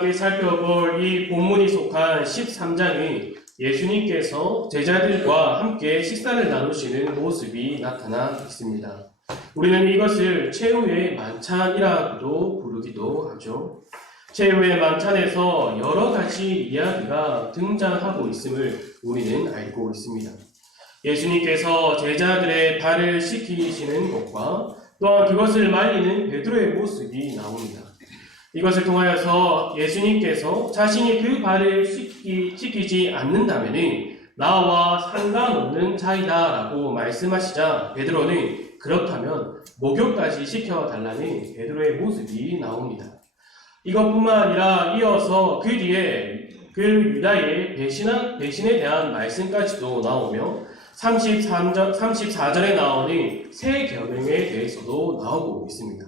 살펴볼 이 본문이 속한 13장의 예수님께서 제자들과 함께 식사를 나누시는 모습이 나타나 있습니다. 우리는 이것을 최후의 만찬이라고도 부르기도 하죠. 최후의 만찬에서 여러 가지 이야기가 등장하고 있음을 우리는 알고 있습니다. 예수님께서 제자들의 발을 씻기시는 것과 또한 그것을 말리는 베드로의 모습이 나옵니다. 이것을 통하여서 예수님께서 자신이 그 발을 씻기지 않는다면 나와 상관없는 자이다라고 말씀하시자 베드로는 그렇다면 목욕까지 시켜달라는 베드로의 모습이 나옵니다. 이것뿐만 아니라 이어서 그 뒤에 그 유다의 배신에 대한 말씀까지도 나오며 34절에 나오는 새 계명에 대해서도 나오고 있습니다.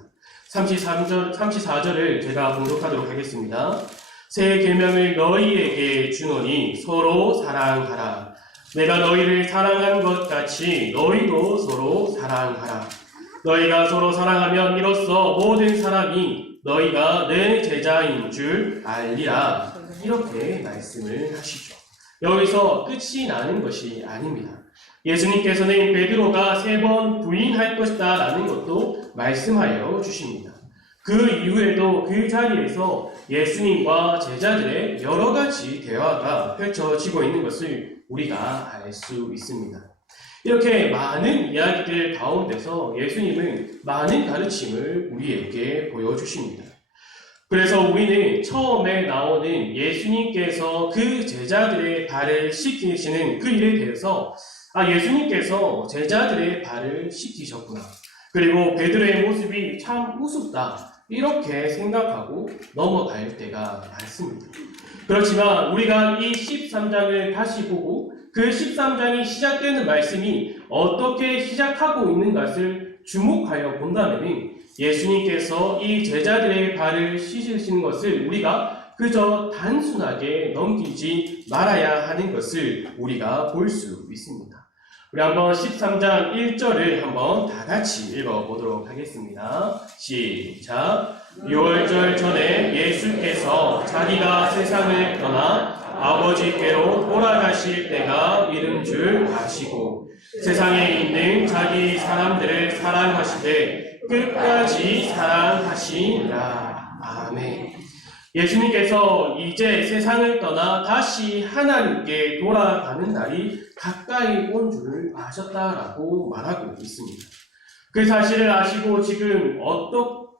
34절을 제가 봉독하도록 하겠습니다. 새 계명을 너희에게 주노니 서로 사랑하라. 내가 너희를 사랑한 것 같이 너희도 서로 사랑하라. 너희가 서로 사랑하면 이로써 모든 사람이 너희가 내 제자인 줄 알리라. 이렇게 말씀을 하시죠. 여기서 끝이 나는 것이 아닙니다. 예수님께서는 베드로가 3번 부인할 것이다 라는 것도 말씀하여 주십니다. 그 이후에도 그 자리에서 예수님과 제자들의 여러 가지 대화가 펼쳐지고 있는 것을 우리가 알 수 있습니다. 이렇게 많은 이야기들 가운데서 예수님은 많은 가르침을 우리에게 보여주십니다. 그래서 우리는 처음에 나오는 예수님께서 그 제자들의 발을 씻기시는 그 일에 대해서 예수님께서 제자들의 발을 씻기셨구나. 그리고 베드로의 모습이 참 우습다. 이렇게 생각하고 넘어갈 때가 많습니다. 그렇지만 우리가 이 13장을 다시 보고 그 13장이 시작되는 말씀이 어떻게 시작하고 있는 것을 주목하여 본다면 예수님께서 이 제자들의 발을 씻으시는 것을 우리가 그저 단순하게 넘기지 말아야 하는 것을 우리가 볼 수 있습니다. 우리 한번 13장 1절을 한번 다 같이 읽어보도록 하겠습니다. 시작. 유월절 전에 예수께서 자기가 세상을 떠나 아버지께로 돌아가실 때가 이른 줄 아시고 세상에 있는 자기 사람들을 사랑하시되 끝까지 사랑하시니라. 아멘. 예수님께서 이제 세상을 떠나 다시 하나님께 돌아가는 날이 가까이 온 줄 아셨다라고 말하고 있습니다. 그 사실을 아시고 지금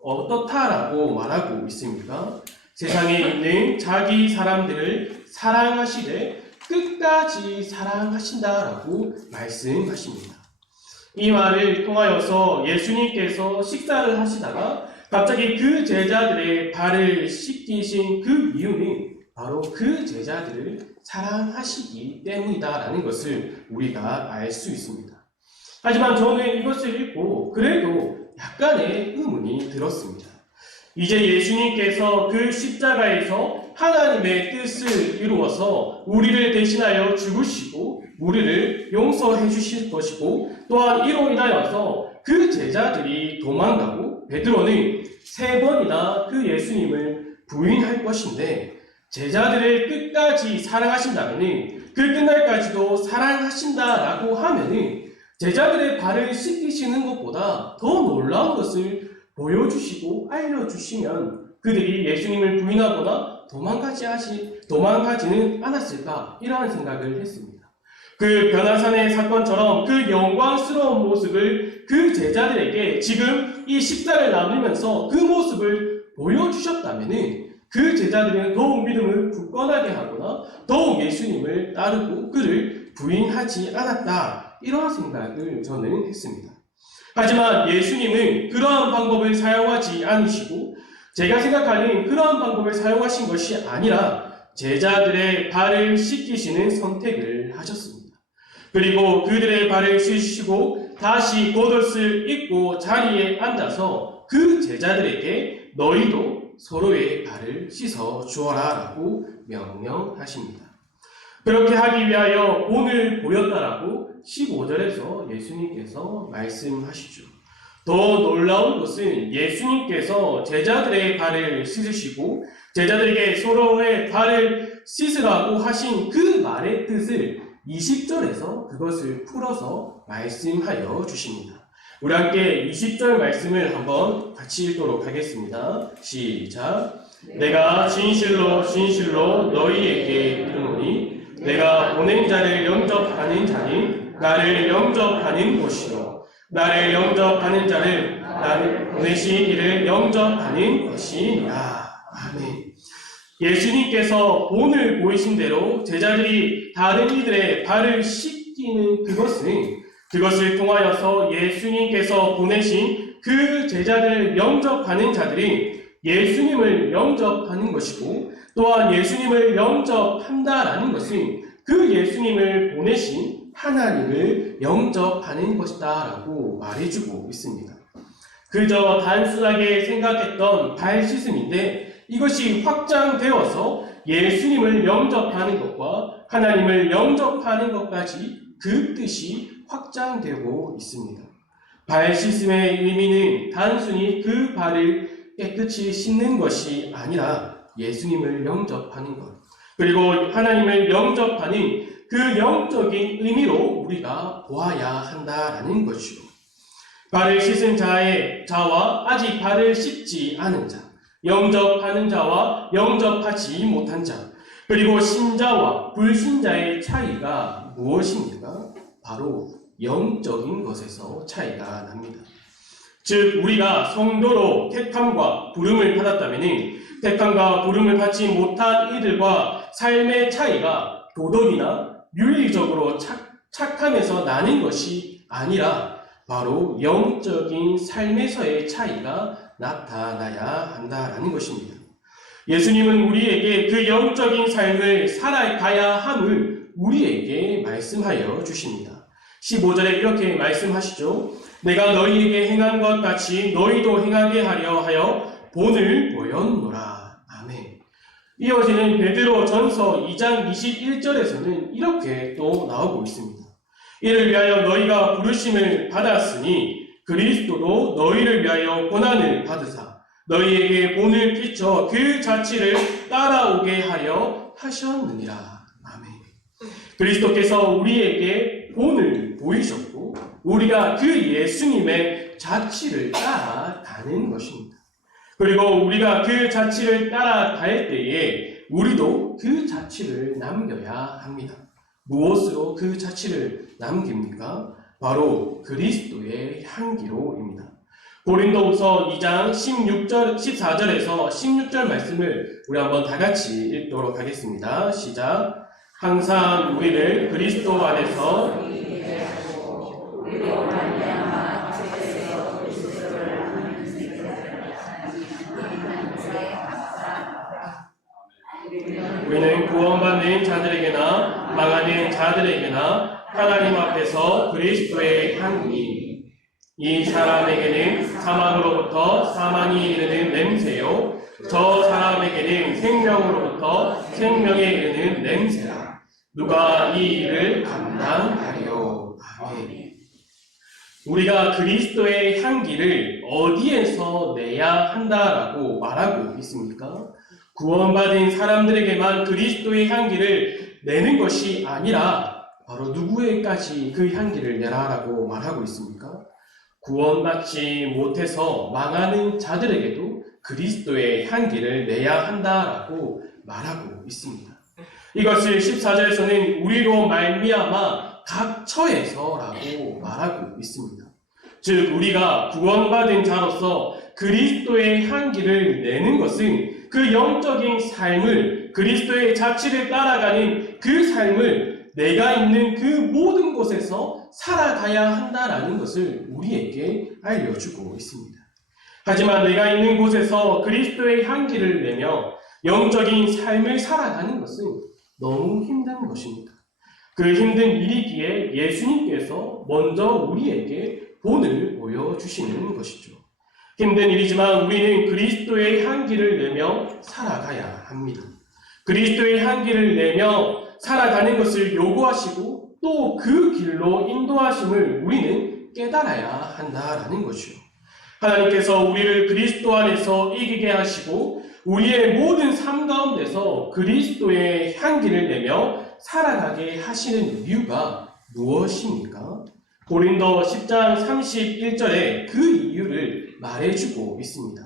어떻다라고 말하고 있습니까? 세상에 있는 자기 사람들을 사랑하시되 끝까지 사랑하신다라고 말씀하십니다. 이 말을 통하여서 예수님께서 식사를 하시다가 갑자기 그 제자들의 발을 씻기신 그 이유는 바로 그 제자들을 사랑하시기 때문이다라는 것을 우리가 알 수 있습니다. 하지만 저는 이것을 읽고 그래도 약간의 의문이 들었습니다. 이제 예수님께서 그 십자가에서 하나님의 뜻을 이루어서 우리를 대신하여 죽으시고 우리를 용서해 주실 것이고 또한 이로 인하여서 그 제자들이 도망가고 베드로는 3번이나 그 예수님을 부인할 것인데 제자들을 끝까지 사랑하신다면 그 끝날까지도 사랑하신다라고 하면 제자들의 발을 씻기시는 것보다 더 놀라운 것을 보여주시고 알려주시면 그들이 예수님을 부인하거나 도망가지는 않았을까 이러한 생각을 했습니다. 그 변화산의 사건처럼 그 영광스러운 모습을 그 제자들에게 지금 이 식사를 나누면서 그 모습을 보여주셨다면 그 제자들은 더욱 믿음을 굳건하게 하거나 더욱 예수님을 따르고 그를 부인하지 않았다. 이러한 생각을 저는 했습니다. 하지만 예수님은 그러한 방법을 사용하지 않으시고 제가 생각하는 그러한 방법을 사용하신 것이 아니라 제자들의 발을 씻기시는 선택을 하셨습니다. 그리고 그들의 발을 씻으시고 다시 겉옷을 입고 자리에 앉아서 그 제자들에게 너희도 서로의 발을 씻어 주어라 라고 명령하십니다. 그렇게 하기 위하여 본을 보였다라고 15절에서 예수님께서 말씀하시죠. 더 놀라운 것은 예수님께서 제자들의 발을 씻으시고 제자들에게 서로의 발을 씻으라고 하신 그 말의 뜻을 20절에서 그것을 풀어서 말씀하여 주십니다. 우리 함께 20절 말씀을 한번 같이 읽도록 하겠습니다. 시작. 내가 진실로 진실로 너희에게 이르노니 내가 보낸 자를 영접하는 자는 나를 영접하는 것이요 나를 영접하는 자를 나를 보내신 이를 영접하는 것이니라. 아멘. 예수님께서 본을 보이신 대로 제자들이 다른 이들의 발을 씻기는 그것을 통하여서 예수님께서 보내신 그 제자들을 영접하는 자들이 예수님을 영접하는 것이고 또한 예수님을 영접한다라는 것은 그 예수님을 보내신 하나님을 영접하는 것이다 라고 말해주고 있습니다. 그저 단순하게 생각했던 발 씻음인데 이것이 확장되어서 예수님을 영접하는 것과 하나님을 영접하는 것까지 그 뜻이 확장되고 있습니다. 발 씻음의 의미는 단순히 그 발을 깨끗이 씻는 것이 아니라 예수님을 영접하는 것, 그리고 하나님을 영접하는 그 영적인 의미로 우리가 보아야 한다라는 것이요. 발을 씻은 자와 아직 발을 씻지 않은 자, 영접하는 자와 영접하지 못한 자, 그리고 신자와 불신자의 차이가 무엇입니까? 바로 영적인 것에서 차이가 납니다. 즉 우리가 성도로 택함과 부름을 받았다면 택함과 부름을 받지 못한 이들과 삶의 차이가 도덕이나 윤리적으로 착함에서 나는 것이 아니라 바로 영적인 삶에서의 차이가 나타나야 한다라는 것입니다. 예수님은 우리에게 그 영적인 삶을 살아가야 함을 우리에게 말씀하여 주십니다. 15절에 이렇게 말씀하시죠. 내가 너희에게 행한 것 같이 너희도 행하게 하려 하여 본을 보였노라. 아멘. 이어지는 베드로 전서 2장 21절에서는 이렇게 또 나오고 있습니다. 이를 위하여 너희가 부르심을 받았으니 그리스도도 너희를 위하여 고난을 받으사 너희에게 본을 비춰 그 자취를 따라오게 하려 하셨느니라. 아멘. 그리스도께서 우리에게 본을 보이셨고 우리가 그 예수님의 자취를 따라가는 것입니다. 그리고 우리가 그 자취를 따라갈 때에 우리도 그 자취를 남겨야 합니다. 무엇으로 그 자취를 남깁니까? 바로 그리스도의 향기로입니다. 고린도후서 2장 14절에서 16절 말씀을 우리 한번 다 같이 읽도록 하겠습니다. 시작. 항상 우리를 그리스도 안에서 우리는 구원받는 자들에게나 망하는 자들에게나 하나님 앞에서 그리스도의 향기, 이 사람에게는 사망으로부터 사망이 이르는 냄새요 저 사람에게는 생명으로부터 생명에 이르는 냄새라. 누가 이 일을 감당하리요. 아멘. 우리가 그리스도의 향기를 어디에서 내야 한다라고 말하고 있습니까? 구원받은 사람들에게만 그리스도의 향기를 내는 것이 아니라 바로 누구에게까지 그 향기를 내라라고 말하고 있습니까? 구원받지 못해서 망하는 자들에게도 그리스도의 향기를 내야 한다라고 말하고 있습니다. 이것을 14절에서는 우리로 말미암아 각 처에서라고 말하고 있습니다. 즉 우리가 구원받은 자로서 그리스도의 향기를 내는 것은 그 영적인 삶을 그리스도의 자취를 따라가는 그 삶을 내가 있는 그 모든 곳에서 살아가야 한다라는 것을 우리에게 알려주고 있습니다. 하지만 내가 있는 곳에서 그리스도의 향기를 내며 영적인 삶을 살아가는 것은 너무 힘든 것입니다. 그 힘든 일이기에 예수님께서 먼저 우리에게 본을 보여주시는 것이죠. 힘든 일이지만 우리는 그리스도의 향기를 내며 살아가야 합니다. 그리스도의 향기를 내며 살아가는 것을 요구하시고 또 그 길로 인도하심을 우리는 깨달아야 한다라는 것이요. 하나님께서 우리를 그리스도 안에서 이기게 하시고 우리의 모든 삶 가운데서 그리스도의 향기를 내며 살아가게 하시는 이유가 무엇입니까? 고린도 10장 31절에 그 이유를 말해주고 있습니다.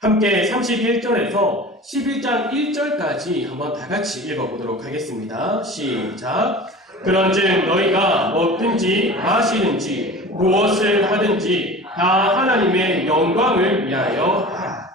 함께 31절에서 11장 1절까지 한번 다 같이 읽어보도록 하겠습니다. 시작. 그런즉 너희가 먹든지 마시든지 무엇을 하든지 다 하나님의 영광을 위하여 하라.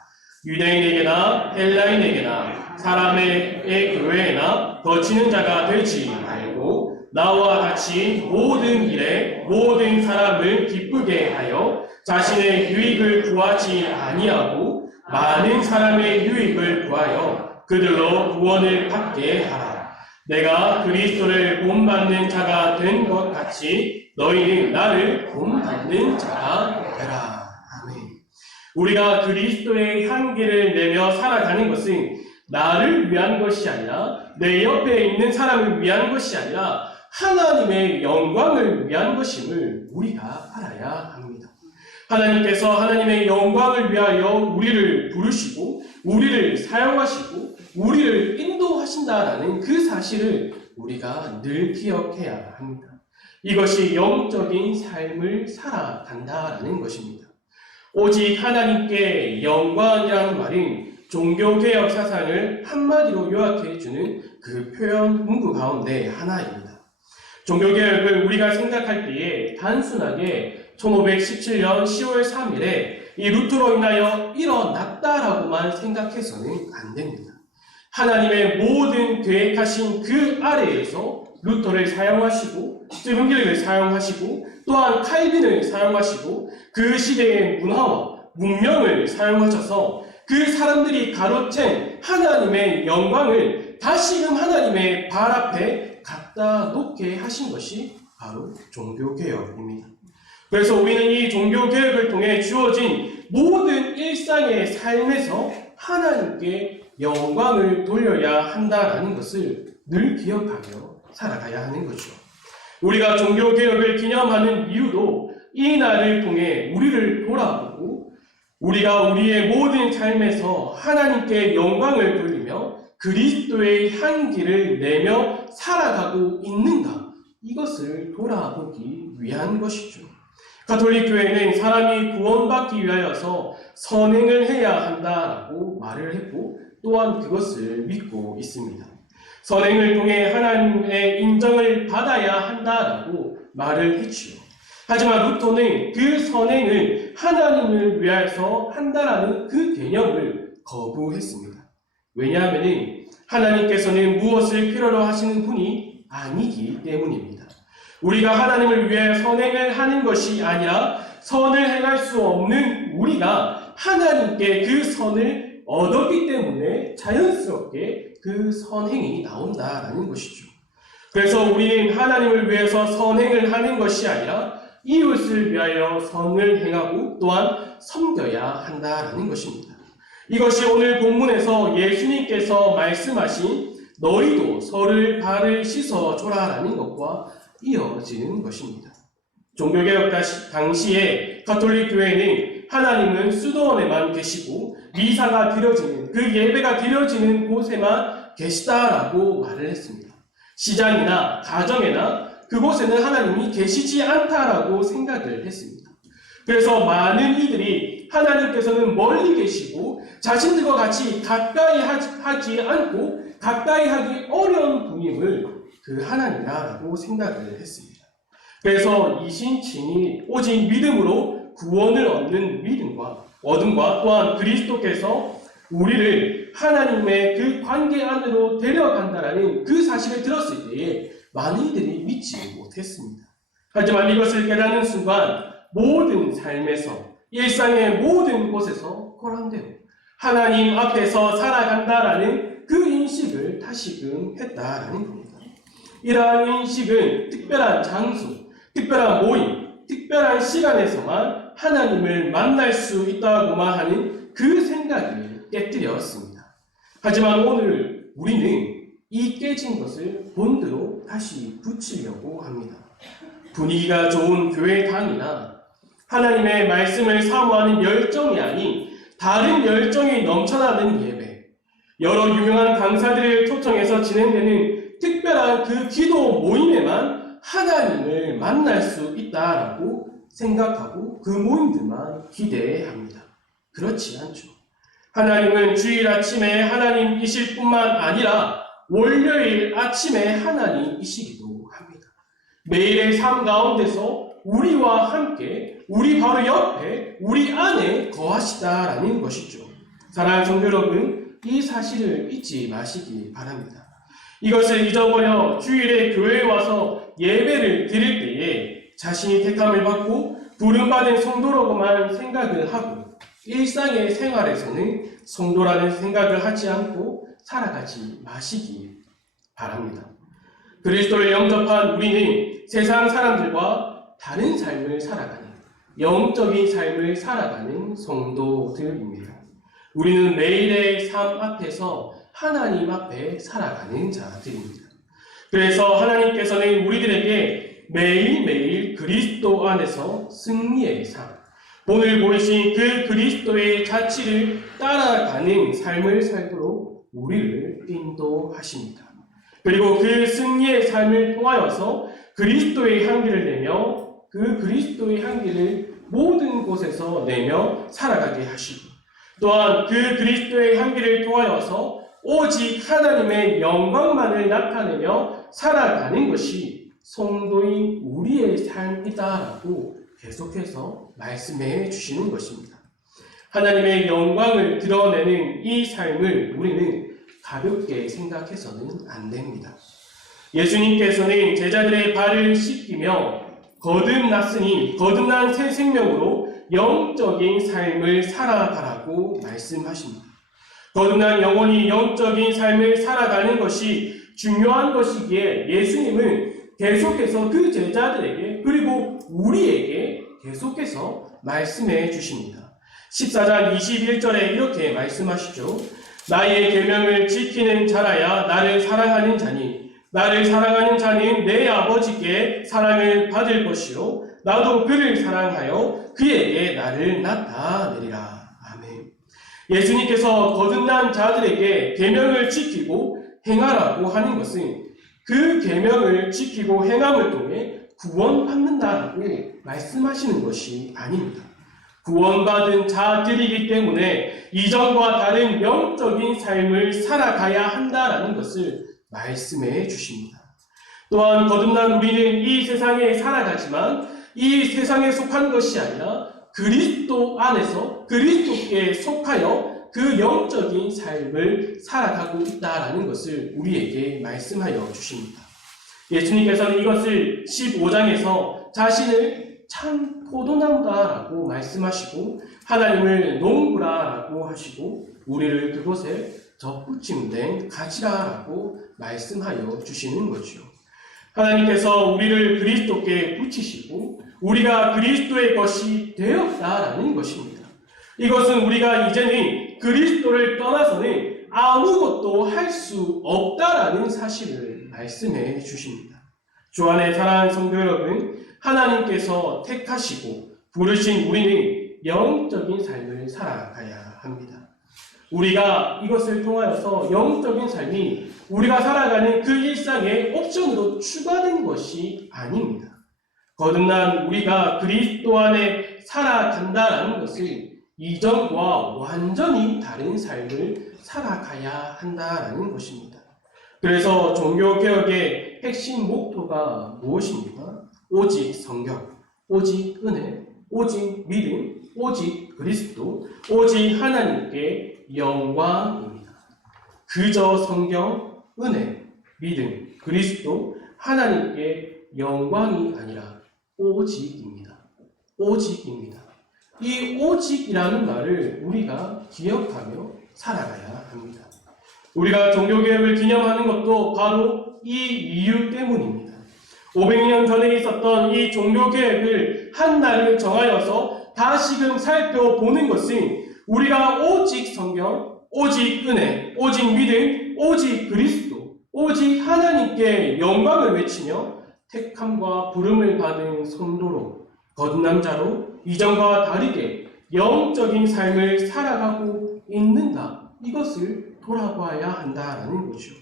유대인에게나 헬라인에게나 사람의 교회나 거치는 자가 되지 말고 나와 같이 모든 일에 모든 사람을 기쁘게 하여 자신의 유익을 구하지 아니하고 많은 사람의 유익을 구하여 그들로 구원을 받게 하라. 내가 그리스도를 본받는 자가 된 것 같이 너희는 나를 본받는 자가 되라. 아멘. 우리가 그리스도의 향기를 내며 살아가는 것은 나를 위한 것이 아니라 내 옆에 있는 사람을 위한 것이 아니라 하나님의 영광을 위한 것임을 우리가 알아야 합니다. 하나님께서 하나님의 영광을 위하여 우리를 부르시고 우리를 사용하시고 우리를 인도하신다라는 그 사실을 우리가 늘 기억해야 합니다. 이것이 영적인 삶을 살아간다라는 것입니다. 오직 하나님께 영광이라는 말은 종교개혁 사상을 한마디로 요약해주는 그 표현 문구 가운데 하나입니다. 종교개혁을 우리가 생각할 때에 단순하게 1517년 10월 3일에 이 루터로 인하여 일어났다라고만 생각해서는 안 됩니다. 하나님의 모든 계획하신 그 아래에서 루터를 사용하시고 스티븐길을 사용하시고 또한 칼빈을 사용하시고 그 시대의 문화와 문명을 사용하셔서 그 사람들이 가로챈 하나님의 영광을 다시금 하나님의 발 앞에 갖다 놓게 하신 것이 바로 종교개혁입니다. 그래서 우리는 이 종교개혁을 통해 주어진 모든 일상의 삶에서 하나님께 영광을 돌려야 한다는 것을 늘 기억하며 살아가야 하는 거죠. 우리가 종교개혁을 기념하는 이유도 이 날을 통해 우리를 돌아보고 우리가 우리의 모든 삶에서 하나님께 영광을 돌리며 그리스도의 향기를 내며 살아가고 있는가, 이것을 돌아보기 위한 것이죠. 가톨릭 교회는 사람이 구원받기 위하여서 선행을 해야 한다라고 말을 했고 또한 그것을 믿고 있습니다. 선행을 통해 하나님의 인정을 받아야 한다라고 말을 했지요. 하지만 루터는 그 선행을 하나님을 위해서 한다라는 그 개념을 거부했습니다. 왜냐하면 하나님께서는 무엇을 필요로 하시는 분이 아니기 때문입니다. 우리가 하나님을 위해 선행을 하는 것이 아니라 선을 행할 수 없는 우리가 하나님께 그 선을 얻었기 때문에 자연스럽게 그 선행이 나온다라는 것이죠. 그래서 우리는 하나님을 위해서 선행을 하는 것이 아니라 이웃을 위하여 선을 행하고 또한 섬겨야 한다라는 것입니다. 이것이 오늘 본문에서 예수님께서 말씀하신 너희도 서로의 발을 씻어줘라라는 것과 이어지는 것입니다. 종교개혁 당시에 가톨릭 교회는 하나님은 수도원에만 계시고 미사가 드려지는 그 예배가 드려지는 곳에만 계시다라고 말을 했습니다. 시장이나 가정에나 그곳에는 하나님이 계시지 않다라고 생각을 했습니다. 그래서 많은 이들이 하나님께서는 멀리 계시고 자신들과 같이 가까이 하지 않고 가까이 하기 어려운 분임을 그 하나님이라고 생각을 했습니다. 그래서 이신칭이 오직 믿음으로 구원을 얻는 어둠과 또한 그리스도께서 우리를 하나님의 그 관계 안으로 데려간다라는 그 사실을 들었을 때에 많은 이들이 믿지 못했습니다. 하지만 이것을 깨닫는 순간 모든 삶에서 일상의 모든 곳에서 호랑대로 하나님 앞에서 살아간다라는 그 인식을 다시금 했다라는 겁니다. 이러한 인식은 특별한 장소, 특별한 모임, 특별한 시간에서만 하나님을 만날 수 있다고만 하는 그 생각을 깨뜨렸습니다. 하지만 오늘 우리는 이 깨진 것을 본드로 다시 붙이려고 합니다. 분위기가 좋은 교회당이나 하나님의 말씀을 사모하는 열정이 아닌 다른 열정이 넘쳐나는 예배, 여러 유명한 강사들을 초청해서 진행되는 특별한 그 기도 모임에만 하나님을 만날 수 있다라고 생각하고 그 모임들만 기대합니다. 그렇지 않죠. 하나님은 주일 아침에 하나님이실 뿐만 아니라 월요일 아침에 하나님이시기도 합니다. 매일의 삶 가운데서 우리와 함께, 우리 바로 옆에, 우리 안에 거하시다라는 것이죠. 사랑하는 성도 여러분, 이 사실을 잊지 마시기 바랍니다. 이것을 잊어버려 주일에 교회에 와서 예배를 드릴 때에 자신이 택함을 받고 부름받은 성도라고만 생각을 하고 일상의 생활에서는 성도라는 생각을 하지 않고 살아가지 마시기 바랍니다. 그리스도를 영접한 우리는 세상 사람들과 다른 삶을 살아가는, 영적인 삶을 살아가는 성도들입니다. 우리는 매일의 삶 앞에서 하나님 앞에 살아가는 자들입니다. 그래서 하나님께서는 우리들에게 매일매일 그리스도 안에서 승리의 삶, 오늘 보이신 그 그리스도의 자취를 따라가는 삶을 살도록 우리를 인도하십니다. 그리고 그 승리의 삶을 통하여서 그리스도의 향기를 내며 그 그리스도의 향기를 모든 곳에서 내며 살아가게 하시고, 또한 그 그리스도의 향기를 통하여서 오직 하나님의 영광만을 나타내며 살아가는 것이 성도인 우리의 삶이다라고 계속해서 말씀해 주시는 것입니다. 하나님의 영광을 드러내는 이 삶을 우리는 가볍게 생각해서는 안 됩니다. 예수님께서는 제자들의 발을 씻기며 거듭난 새 생명으로 영적인 삶을 살아가라고 말씀하십니다. 거듭난 영혼이 영적인 삶을 살아가는 것이 중요한 것이기에 예수님은 계속해서 그 제자들에게 그리고 우리에게 계속해서 말씀해 주십니다. 14장 21절에 이렇게 말씀하시죠. 나의 계명을 지키는 자라야 나를 사랑하는 자니 나를 사랑하는 자는 내 아버지께 사랑을 받을 것이요 나도 그를 사랑하여 그에게 나를 나타내리라. 아멘. 예수님께서 거듭난 자들에게 계명을 지키고 행하라고 하는 것은 그 계명을 지키고 행함을 통해 구원받는다라고 말씀하시는 것이 아닙니다. 구원받은 자들이기 때문에 이전과 다른 영적인 삶을 살아가야 한다라는 것을 말씀해 주십니다. 또한 거듭난 우리는 이 세상에 살아가지만 이 세상에 속한 것이 아니라 그리스도 안에서 그리스도께 속하여 그 영적인 삶을 살아가고 있다라는 것을 우리에게 말씀하여 주십니다. 예수님께서는 이것을 15장에서 자신을 참 포도나무다라고 말씀하시고 하나님을 농부라라고 하시고 우리를 그곳에 덧붙임된 가지라라고 말씀하여 주시는 거죠. 하나님께서 우리를 그리스도께 붙이시고 우리가 그리스도의 것이 되었다라는 것입니다. 이것은 우리가 이제는 그리스도를 떠나서는 아무것도 할 수 없다라는 사실을 말씀해 주십니다. 주 안에 사랑하는 성도 여러분, 하나님께서 택하시고 부르신 우리는 영적인 삶을 살아가야 합니다. 우리가 이것을 통하여서 영적인 삶이 우리가 살아가는 그 일상의 옵션으로 추가된 것이 아닙니다. 거듭난 우리가 그리스도 안에 살아간다는 것은 이전과 완전히 다른 삶을 살아가야 한다는 것입니다. 그래서 종교개혁의 핵심 모토가 무엇입니까? 오직 성경, 오직 은혜, 오직 믿음, 오직 그리스도, 오직 하나님께 영광입니다. 그저 성경, 은혜, 믿음, 그리스도, 하나님께 영광이 아니라 오직입니다. 오직입니다. 이 오직이라는 말을 우리가 기억하며 살아가야 합니다. 우리가 종교개혁을 기념하는 것도 바로 이 이유 때문입니다. 500년 전에 있었던 이 종교개혁을 한 날을 정하여서 다시금 살펴보는 것은 우리가 오직 성경, 오직 은혜, 오직 믿음, 오직 그리스도, 오직 하나님께 영광을 외치며 택함과 부름을 받은 성도로, 거듭난 자로 이전과 다르게 영적인 삶을 살아가고 있는가? 이것을 돌아봐야 한다라는 거죠.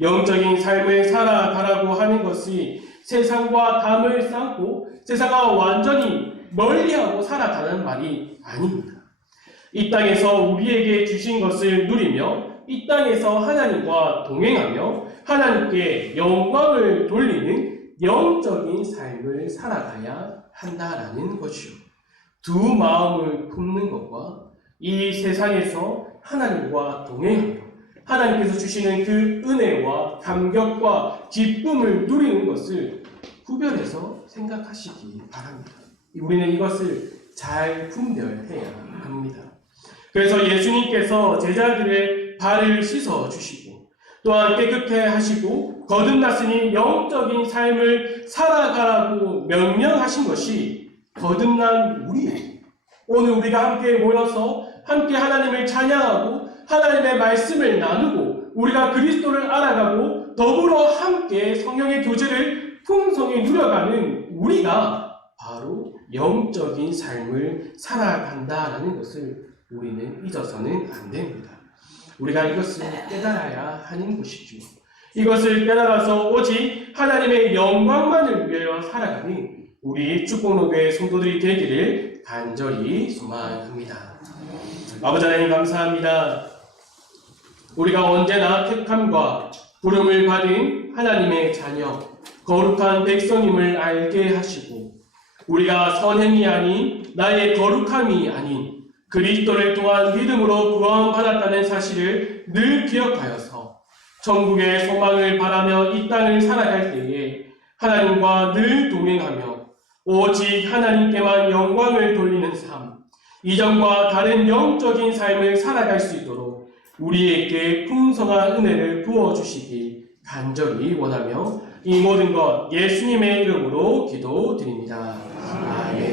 영적인 삶을 살아가라고 하는 것이 세상과 담을 쌓고 세상과 완전히 멀리하고 살아가는 말이 아닙니다. 이 땅에서 우리에게 주신 것을 누리며 이 땅에서 하나님과 동행하며 하나님께 영광을 돌리는 영적인 삶을 살아가야 한다라는 것이요. 두 마음을 품는 것과 이 세상에서 하나님과 동행하며 하나님께서 주시는 그 은혜와 감격과 기쁨을 누리는 것을 구별해서 생각하시기 바랍니다. 우리는 이것을 잘 분별해야 합니다. 그래서 예수님께서 제자들의 발을 씻어 주시고 또한 깨끗해 하시고 거듭났으니 영적인 삶을 살아가라고 명령하신 것이 거듭난 우리에게 오늘 우리가 함께 모여서 함께 하나님을 찬양하고 하나님의 말씀을 나누고 우리가 그리스도를 알아가고 더불어 함께 성령의 교제를 풍성히 누려가는 우리가 바로 영적인 삶을 살아간다라는 것을 우리는 잊어서는 안 됩니다. 우리가 이것을 깨달아야 하는 것이죠. 이것을 깨달아서 오직 하나님의 영광만을 위하여 살아가는 우리 축복로교회 성도들이 되기를 간절히 소망합니다. 아버지 하나님 감사합니다. 우리가 언제나 택함과 부름을 받은 하나님의 자녀, 거룩한 백성임을 알게 하시고 우리가 선행이 아닌 나의 거룩함이 아닌 그리스도를 통한 믿음으로 구원받았다는 사실을 늘 기억하여서 천국의 소망을 바라며 이 땅을 살아갈 때에 하나님과 늘 동행하며 오직 하나님께만 영광을 돌리는 삶, 이전과 다른 영적인 삶을 살아갈 수 있도록 우리에게 풍성한 은혜를 부어주시기 간절히 원하며 이 모든 것 예수님의 이름으로 기도드립니다. 아멘.